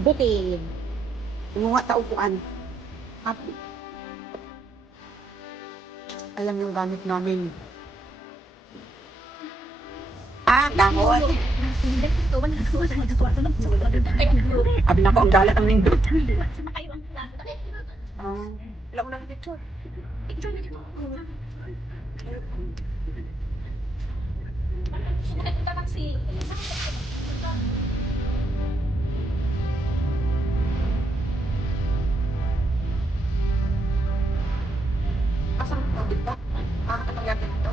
bukid. Gumawa ta upuan. Happy. Alam yung gamit namin. Dahon. Abi na ko, ang dalat ang nindot. Wala mo lang picture. Asang kapit ba? Kapag-yapit ito.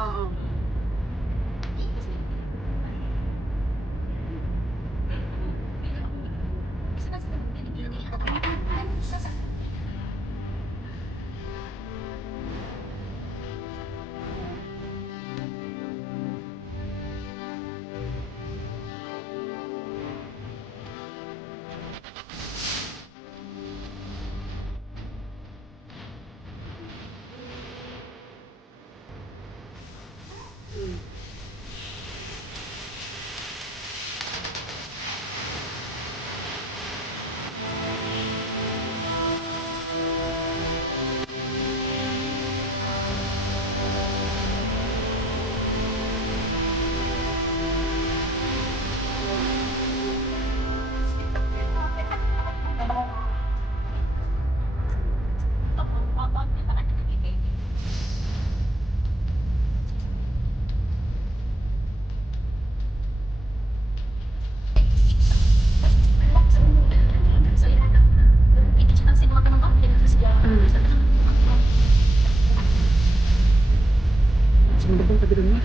Oo. Sumabog ka doon niya.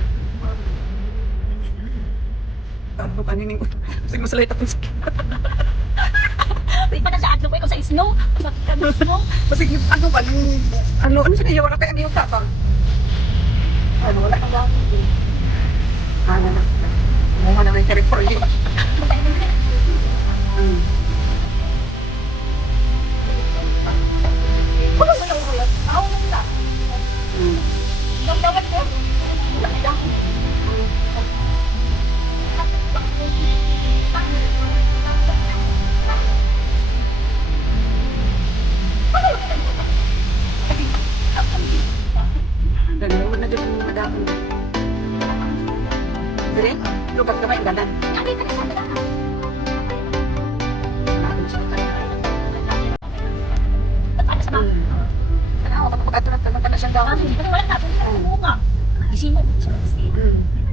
Ano kanin yung sige mo sa light tapos. Wait pa na sa adlo ko ikaw sa snow. Sa snow. Kasi ano ba nung ano sa iyo wala kaya yung tatang. Ano wala ka ba? Ano na. Mo na may correct for you. Ano mo yung ulo? Ako mo ta. Dawat ko. Dalawa na din yung madam. Dire, lugat ka ba yung ganan? Ay, ka sa ta. Ano sa mga? Ano ako kapag atulat na siyang daw. Hindi pa wala na. Ano nga? Gising mo.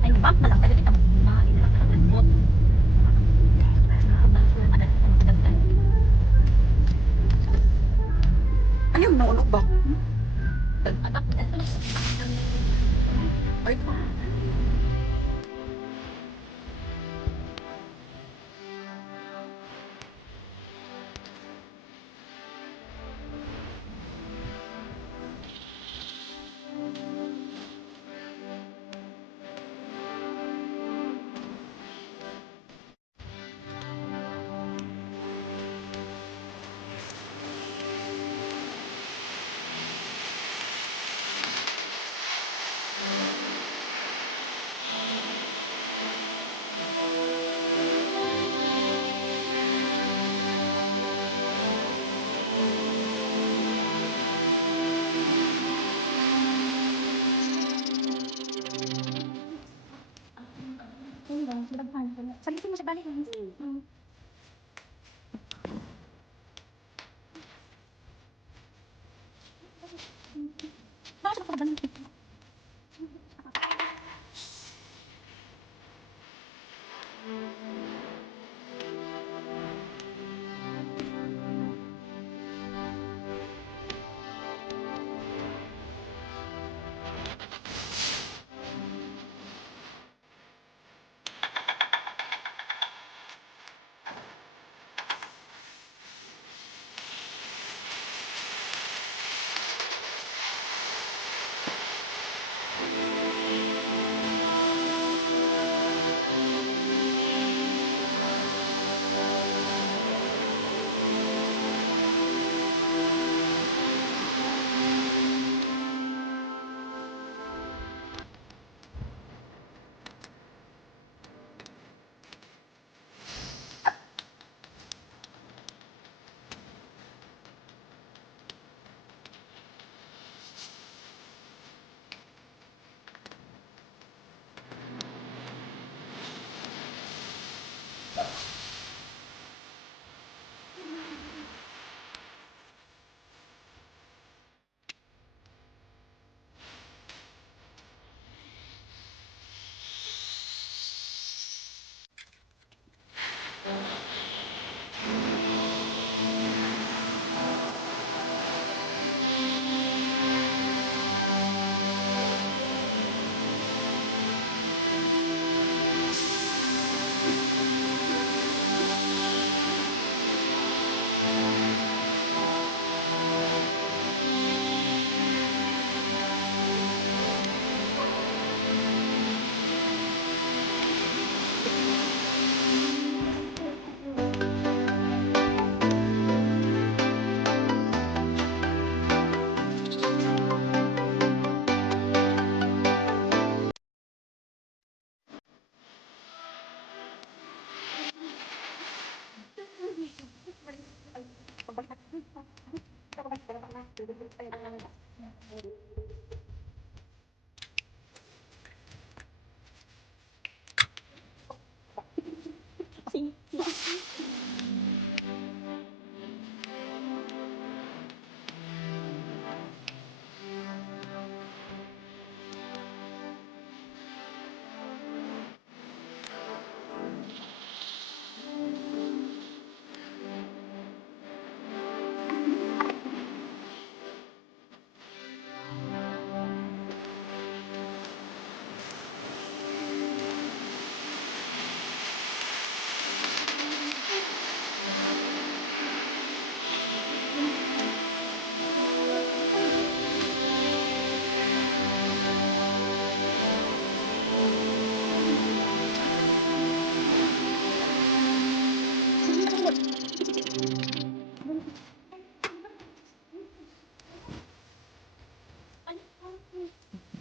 Ay, bak na lang talaga kita. Bot. Ano yung naunog ba? Ay, Sabihin mo sa balik. Bakit ako ba?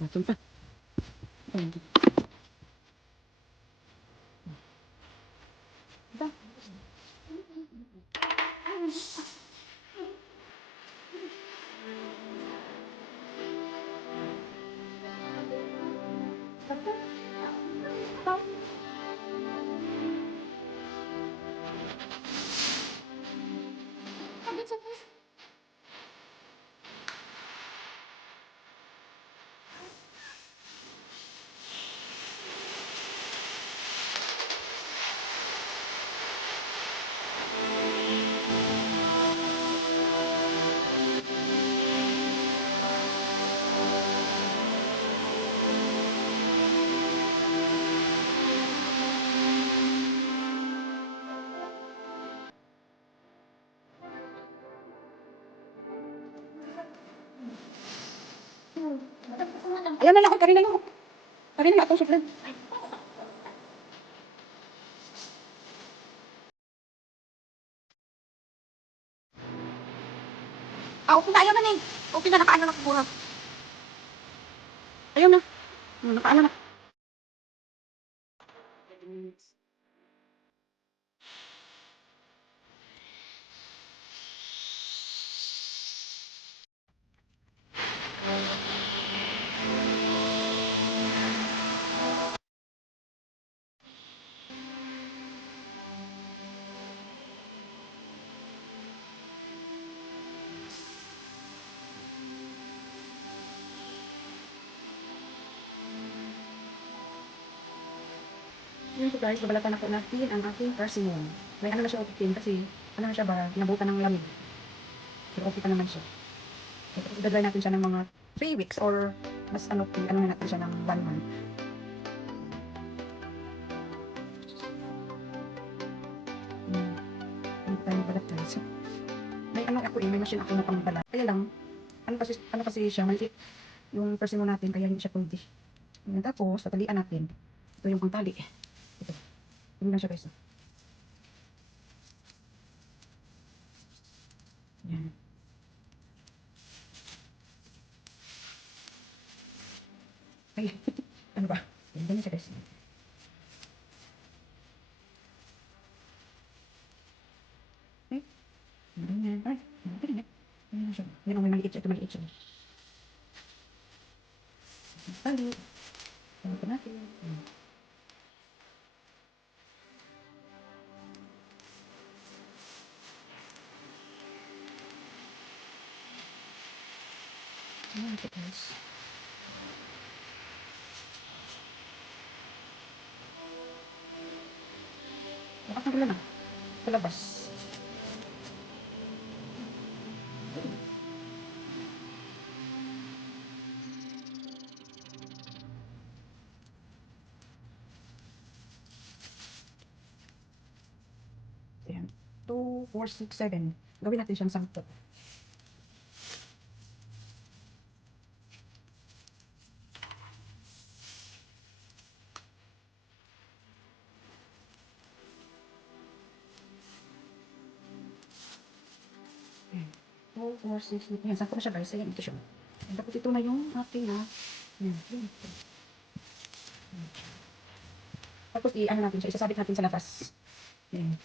Matun pa. Ayan na lang, karina lang. Karina na itong suplan. Okay na, ayaw na eh. Okay na, nakaano na siguro. Ayaw na. Nakaano na. Yun po guys, babalatan na po natin ang ating persimmon. May ano na siya okay kasi ano na siya ba, nabutan ng lamig. Pero okay pa naman siya. Idadry natin siya ng mga 3 weeks or mas ano na natin siya ng 1 month. Ano tayo balat guys. May ano ako may machine ako na pangbalat. Kaya lang, ano kasi siya, maliit yung persimmon natin kaya hindi siya pwede. Yan, tapos, tatalian natin. Ito yung pangtali. Ito. Ito lang siya guys. Yan. Ay, ano ba? Yan, ganyan siya guys. Eh, ganyan. Ay, ganyan. Ganyan siya. Yan ang may maliit siya. Ito maliit siya. Tali. Yan pa natin. Yan. Yan siya guys. Bukas na na. Palabas. Ayan. 2, 4, 6, 7. Gawin natin siyang 10. Ayan. 2, 4, 6, 8. Ayan, 10 na siya guys. Ayan, ito siya. Ayan, tapos ito na yung ating ayan. Ayan. Tapos i-ano natin siya. Isasabit natin sa labas. Ayan.